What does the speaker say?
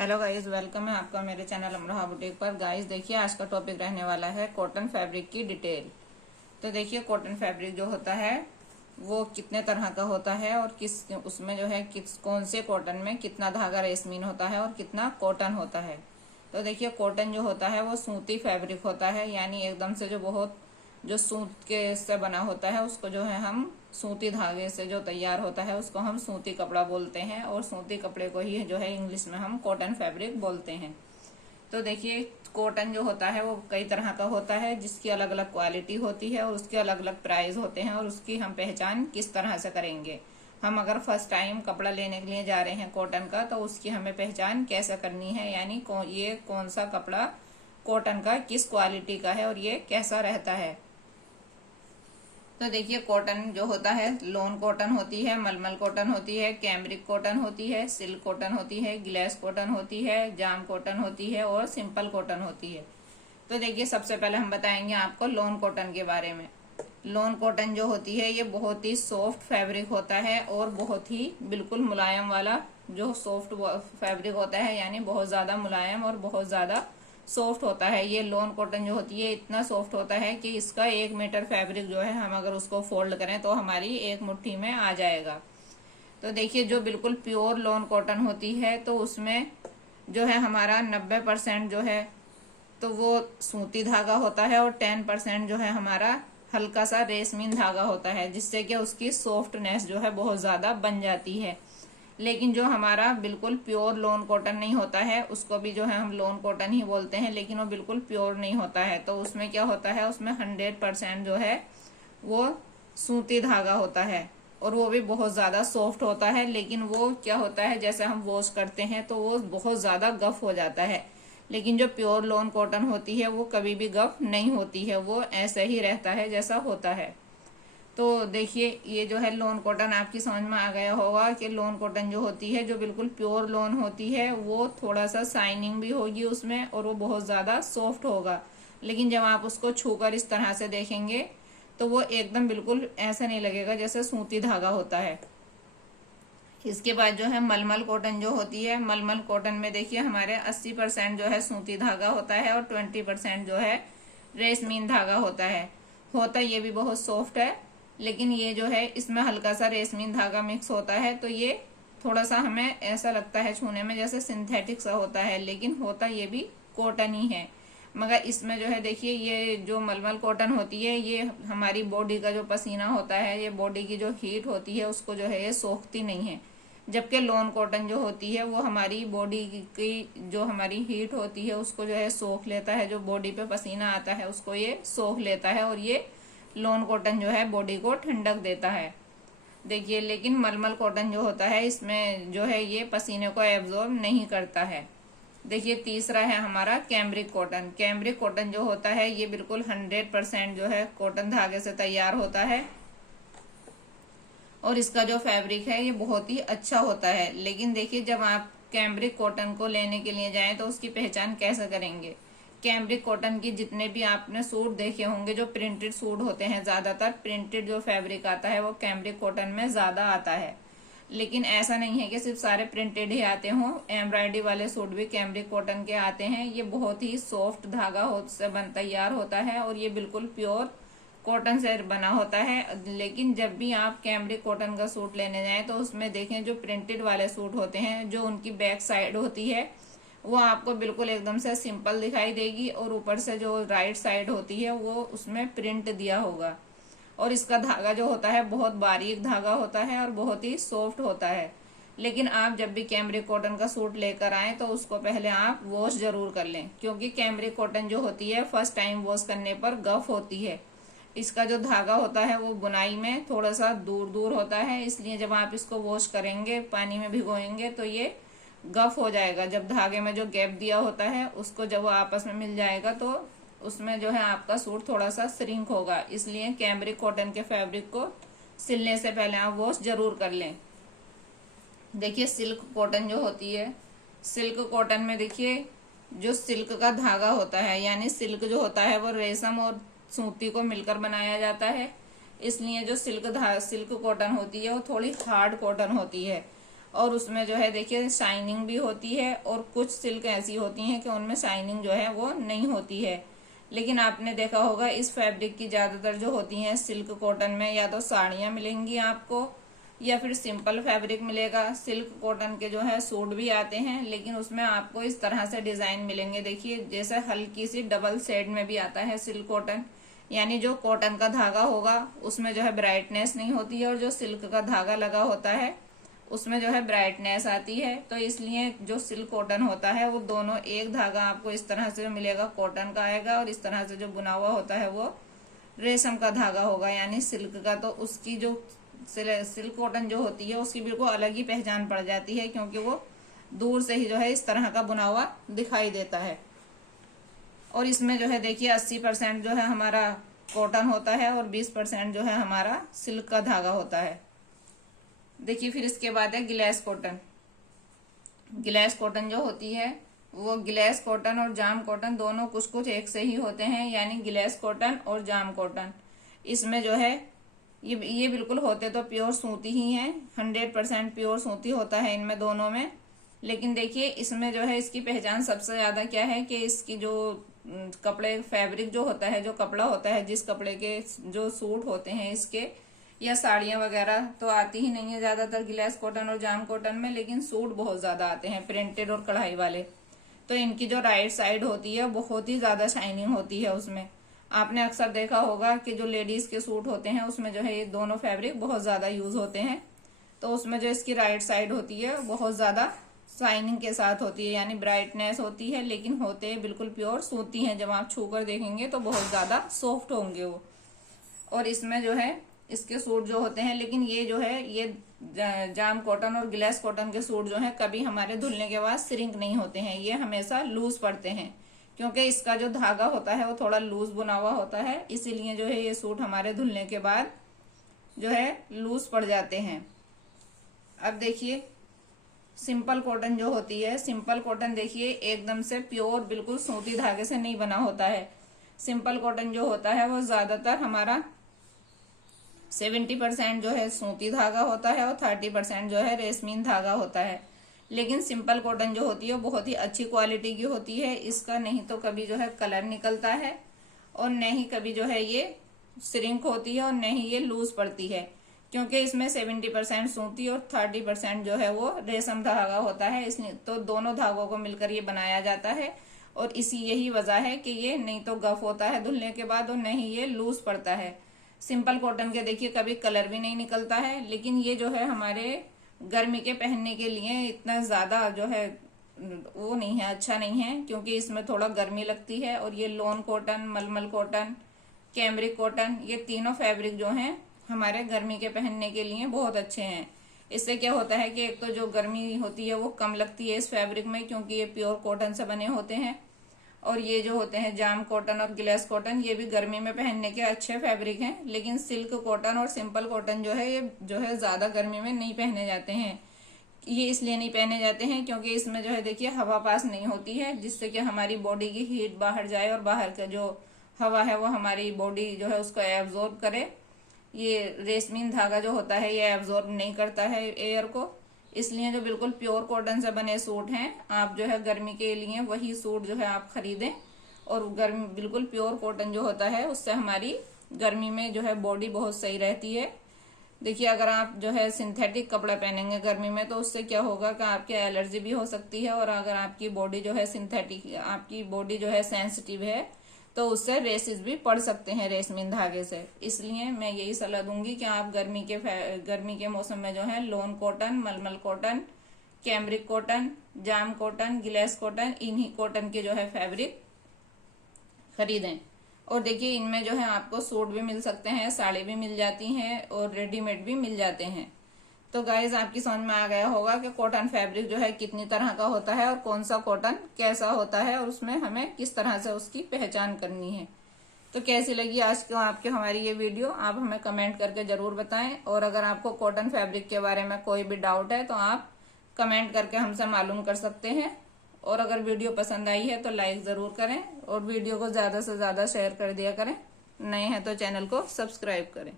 Hello guys, welcome है आपका मेरे चैनल अमरोहा बुटीक पर। गाइस देखिए, आज का टॉपिक रहने वाला है कॉटन फैब्रिक की डिटेल। तो देखिए, कॉटन फैब्रिक जो होता है वो कितने तरह का होता है और किस उसमें जो है किस कौन से कॉटन में कितना धागा रेशमीन होता है और कितना कॉटन होता है। तो देखिए, कॉटन जो होता है वो सूती फैब्रिक होता है, यानी एकदम से जो सूत के से बना होता है उसको जो है हम सूती धागे से जो तैयार होता है उसको हम सूती कपड़ा बोलते हैं, और सूती कपड़े को ही जो है इंग्लिश में हम कॉटन फैब्रिक बोलते हैं। तो देखिए, कॉटन जो होता है वो कई तरह का होता है, जिसकी अलग अलग क्वालिटी होती है और उसके अलग अलग प्राइस होते हैं, और उसकी हम पहचान किस तरह से करेंगे। हम अगर फर्स्ट टाइम कपड़ा लेने के लिए जा रहे हैं कॉटन का, तो उसकी हमें पहचान कैसे करनी है, यानी ये कौन सा कपड़ा कॉटन का किस क्वालिटी का है और ये कैसा रहता है। तो देखिए, कॉटन जो होता है लॉन कॉटन होती है, मलमल कॉटन होती है, कैमरिक कॉटन होती है, सिल्क कॉटन होती है, ग्लेस कॉटन होती है, जाम कॉटन होती है और सिंपल कॉटन होती है। तो देखिए, सबसे पहले हम बताएंगे आपको लॉन कॉटन के बारे में। लॉन कॉटन जो होती है ये बहुत ही सॉफ्ट फैब्रिक होता है और बहुत ही बिल्कुल मुलायम वाला जो सॉफ्ट फैब्रिक होता है, यानी बहुत ज्यादा मुलायम और बहुत ज्यादा सॉफ्ट होता है। ये लॉन कॉटन जो होती है इतना सॉफ्ट होता है कि इसका 1 मीटर फैब्रिक जो है हम अगर उसको फोल्ड करें तो हमारी एक मुट्ठी में आ जाएगा। तो देखिए, जो बिल्कुल प्योर लॉन कॉटन होती है तो उसमें जो है हमारा 90% जो है तो वो सूती धागा होता है और 10% जो है हमारा हल्का सा रेशमीन धागा होता है, जिससे कि उसकी सॉफ्टनेस जो है बहुत ज्यादा बन जाती है। लेकिन जो हमारा बिल्कुल प्योर लॉन कॉटन नहीं होता है उसको भी जो है हम लॉन कॉटन ही बोलते हैं, लेकिन वो बिल्कुल प्योर नहीं होता है। तो उसमें क्या होता है, उसमें 100% जो है वो सूती धागा होता है और वो भी बहुत ज्यादा सॉफ्ट होता है। लेकिन वो क्या होता है, जैसे हम वॉश करते हैं तो वो बहुत ज्यादा गफ हो जाता है। लेकिन जो प्योर लॉन कॉटन होती है वो कभी भी गफ नहीं होती है, वो ऐसे ही रहता है जैसा होता है। तो देखिए, ये जो है लॉन कॉटन आपकी समझ में आ गया होगा कि लॉन कॉटन जो होती है जो बिल्कुल प्योर लॉन होती है वो थोड़ा सा शाइनिंग भी होगी उसमें और वो बहुत ज्यादा सॉफ्ट होगा। लेकिन जब आप उसको छूकर इस तरह से देखेंगे तो वो एकदम बिल्कुल ऐसा नहीं लगेगा जैसे सूती धागा होता है। इसके बाद जो है मलमल कॉटन जो होती है, मलमल कॉटन में देखिए हमारे 80% जो है सूती धागा होता है और 20% जो है रेशमीन धागा होता है। होता ये भी बहुत सॉफ्ट है, लेकिन ये जो है इसमें हल्का सा रेशमीन धागा मिक्स होता है, तो ये थोड़ा सा हमें ऐसा लगता है छूने में जैसे सिंथेटिक सा होता है, लेकिन होता ये भी कॉटन ही है। मगर इसमें जो है देखिए, ये जो मलमल कॉटन होती है ये हमारी बॉडी का जो पसीना होता है, ये बॉडी की जो हीट होती है उसको जो है ये सोखती नहीं है। जबकि लॉन कॉटन जो होती है वो हमारी बॉडी की जो हमारी हीट होती है उसको जो है सोख लेता है, जो बॉडी पे पसीना आता है उसको ये सोख लेता है, और ये लॉन कॉटन जो है बॉडी को ठंडक देता है। देखिए, लेकिन मलमल कॉटन जो होता है इसमें जो है ये पसीने को एब्जॉर्ब नहीं करता है। देखिए, तीसरा है हमारा कैमरिक कॉटन। कैमरिक कॉटन जो होता है ये बिल्कुल 100% जो है कॉटन धागे से तैयार होता है और इसका जो फैब्रिक है ये बहुत ही अच्छा होता है। लेकिन देखिए, जब आप कैमरिक कॉटन को लेने के लिए जाएं तो उसकी पहचान कैसे करेंगे। कैमरिक कॉटन की जितने भी आपने सूट देखे होंगे जो प्रिंटेड सूट होते हैं, ज्यादातर प्रिंटेड जो फैब्रिक आता है वो कैमरिक कॉटन में ज्यादा आता है। लेकिन ऐसा नहीं है कि सिर्फ सारे प्रिंटेड ही आते हों, एम्ब्रॉयडरी वाले सूट भी कैमरिक कॉटन के आते हैं। ये बहुत ही सॉफ्ट धागा से तैयार होता है और ये बिल्कुल प्योर कॉटन से बना होता है। लेकिन जब भी आप कैमरिक कॉटन का सूट लेने जाएं तो उसमें देखें, जो प्रिंटेड वाले सूट होते हैं जो उनकी बैक साइड होती है वो आपको बिल्कुल एकदम से सिंपल दिखाई देगी, और ऊपर से जो राइट साइड होती है वो उसमें प्रिंट दिया होगा। और इसका धागा जो होता है बहुत बारीक धागा होता है और बहुत ही सॉफ्ट होता है। लेकिन आप जब भी कैमरिक कॉटन का सूट लेकर आए तो उसको पहले आप वॉश जरूर कर लें, क्योंकि कैमरिक कॉटन जो होती है फर्स्ट टाइम वॉश करने पर गफ होती है। इसका जो धागा होता है वो बुनाई में थोड़ा सा दूर दूर होता है, इसलिए जब आप इसको वॉश करेंगे पानी में भिगोएंगे तो ये गफ हो जाएगा। जब धागे में जो गैप दिया होता है उसको जब वो आपस में मिल जाएगा तो उसमें जो है आपका सूट थोड़ा सा श्रिंक होगा। इसलिए कैमरिक कॉटन के फैब्रिक को सिलने से पहले आप वॉश जरूर कर लें। देखिए, सिल्क कॉटन जो होती है, सिल्क कॉटन में देखिए जो सिल्क का धागा होता है, यानी सिल्क जो होता है वो रेशम और सूती को मिलकर बनाया जाता है। इसलिए जो सिल्क कॉटन होती है वो थोड़ी हार्ड कॉटन होती है। और उसमें जो है देखिए शाइनिंग भी होती है, और कुछ सिल्क ऐसी होती हैं कि उनमें शाइनिंग जो है वो नहीं होती है। लेकिन आपने देखा होगा इस फैब्रिक की ज़्यादातर जो होती हैं सिल्क कॉटन में, या तो साड़ियाँ मिलेंगी आपको या फिर सिंपल फैब्रिक मिलेगा। सिल्क कॉटन के जो है सूट भी आते हैं, लेकिन उसमें आपको इस तरह से डिज़ाइन मिलेंगे। देखिए जैसे हल्की सी डबल शेड में भी आता है सिल्क कॉटन, यानी जो कॉटन का धागा होगा उसमें जो है ब्राइटनेस नहीं होती है, और जो सिल्क का धागा लगा होता है उसमें जो है ब्राइटनेस आती है। तो इसलिए जो सिल्क कॉटन होता है वो दोनों एक धागा आपको इस तरह से जो मिलेगा कॉटन का आएगा, और इस तरह से जो बुना हुआ होता है वो रेशम का धागा होगा यानी सिल्क का। तो उसकी जो सिल्क कॉटन जो होती है उसकी बिल्कुल अलग ही पहचान पड़ जाती है, क्योंकि वो दूर से ही जो है इस तरह का बुना हुआ दिखाई देता है। और इसमें जो है देखिए 80% जो है हमारा कॉटन होता है और 20% जो है हमारा सिल्क का धागा होता है। देखिए फिर इसके बाद है ग्लेस कॉटन। ग्लेस कॉटन जो होती है वो ग्लेस कॉटन और जाम कॉटन दोनों कुछ कुछ एक से ही होते हैं, यानी ग्लेस कॉटन और जाम कॉटन। इसमें जो है ये बिल्कुल होते तो प्योर सूती ही हैं, 100% प्योर सूती होता है इनमें दोनों में। लेकिन देखिए इसमें जो है इसकी पहचान सबसे ज़्यादा क्या है कि इसकी जो कपड़े फैब्रिक जो होता है, जो कपड़ा होता है, जिस कपड़े के जो सूट होते हैं इसके या साड़ियाँ वगैरह तो आती ही नहीं है ज़्यादातर ग्लेस कॉटन और जाम कॉटन में, लेकिन सूट बहुत ज़्यादा आते हैं प्रिंटेड और कढ़ाई वाले। तो इनकी जो राइट साइड होती है बहुत ही ज़्यादा शाइनिंग होती है उसमें। आपने अक्सर देखा होगा कि जो लेडीज़ के सूट होते हैं उसमें जो है ये दोनों फैब्रिक बहुत ज़्यादा यूज़ होते हैं। तो उसमें जो इसकी राइट साइड होती है बहुत ज़्यादा शाइनिंग के साथ होती है, यानी ब्राइटनेस होती है, लेकिन होते बिल्कुल प्योर सूती हैं। जब आप छू कर देखेंगे तो बहुत ज़्यादा सॉफ्ट होंगे वो। और इसमें जो है इसके सूट जो होते हैं, लेकिन ये जो है ये जाम कॉटन और ग्लेस कॉटन के सूट जो है कभी हमारे धुलने के बाद श्रिंक नहीं होते हैं, ये हमेशा लूज पड़ते हैं, क्योंकि इसका जो धागा होता है वो थोड़ा लूज बुना हुआ होता है। इसीलिए जो है ये सूट हमारे धुलने के बाद जो है लूज पड़ जाते हैं। अब देखिए सिंपल कॉटन जो होती है, सिंपल कॉटन देखिए एकदम से प्योर बिल्कुल सूती धागे से नहीं बना होता है। सिंपल कॉटन जो होता है वो ज्यादातर हमारा 70% जो है सूती धागा होता है और 30% जो है रेशमीन धागा होता है। लेकिन सिंपल कॉटन जो होती है वो बहुत ही अच्छी क्वालिटी की होती है। इसका नहीं तो कभी जो है कलर निकलता है और न ही कभी जो है ये श्रिंक होती है और न ही ये लूज पड़ती है, क्योंकि इसमें 70% सूती और 30% जो है वो रेशम धागा होता है। इसलिए तो दोनों धागों को मिलकर ये बनाया जाता है, और यही वजह है कि ये नहीं तो गफ होता है धुलने के बाद और न ही ये लूज पड़ता है। सिंपल कॉटन के देखिए कभी कलर भी नहीं निकलता है, लेकिन ये जो है हमारे गर्मी के पहनने के लिए इतना ज्यादा जो है वो नहीं है, अच्छा नहीं है, क्योंकि इसमें थोड़ा गर्मी लगती है। और ये लॉन कॉटन, मलमल कॉटन, कैमरिक कॉटन, ये तीनों फैब्रिक जो हैं हमारे गर्मी के पहनने के लिए बहुत अच्छे हैं। इससे क्या होता है कि एक तो जो गर्मी होती है वो कम लगती है इस फैब्रिक में, क्योंकि ये प्योर कॉटन से बने होते हैं। और ये जो होते हैं जाम कॉटन और ग्लेस कॉटन, ये भी गर्मी में पहनने के अच्छे फैब्रिक हैं। लेकिन सिल्क कॉटन और सिंपल कॉटन जो है ये जो है ज्यादा गर्मी में नहीं पहने जाते हैं। ये इसलिए नहीं पहने जाते हैं क्योंकि इसमें जो है देखिए हवा पास नहीं होती है, जिससे कि हमारी बॉडी की हीट बाहर जाए और बाहर का जो हवा है वो हमारी बॉडी जो है उसको एब्जॉर्ब करे। ये रेशमीन धागा जो होता है ये एब्जॉर्ब नहीं करता है एयर को। इसलिए जो बिल्कुल प्योर कॉटन से बने सूट हैं, आप जो है गर्मी के लिए वही सूट जो है आप खरीदें। और गर्मी बिल्कुल प्योर कॉटन जो होता है उससे हमारी गर्मी में जो है बॉडी बहुत सही रहती है। देखिए अगर आप जो है सिंथेटिक कपड़ा पहनेंगे गर्मी में तो उससे क्या होगा कि आपकी एलर्जी भी हो सकती है, और अगर आपकी बॉडी जो है सिंथेटिक, आपकी बॉडी जो है सेंसिटिव है तो उससे रेसेस भी पड़ सकते हैं रेशमीन धागे से। इसलिए मैं यही सलाह दूंगी कि आप गर्मी के मौसम में जो है लॉन कॉटन, मलमल कॉटन, कैमरिक कॉटन, जाम कॉटन, ग्लेस कॉटन, इन्हीं कॉटन के जो है फैब्रिक खरीदें। और देखिए इनमें जो है आपको सूट भी मिल सकते हैं, साड़ी भी मिल जाती हैं और रेडीमेड भी मिल जाते हैं। तो गाइज आपकी समझ में आ गया होगा कि कॉटन फैब्रिक जो है कितनी तरह का होता है और कौन सा कॉटन कैसा होता है और उसमें हमें किस तरह से उसकी पहचान करनी है। तो कैसी लगी आज की आपकी हमारी ये वीडियो, आप हमें कमेंट करके जरूर बताएं। और अगर आपको कॉटन फैब्रिक के बारे में कोई भी डाउट है तो आप कमेंट करके हमसे मालूम कर सकते हैं। और अगर वीडियो पसंद आई है तो लाइक जरूर करें और वीडियो को ज्यादा से ज्यादा शेयर कर दिया करें। नए हैं तो चैनल को सब्सक्राइब करें।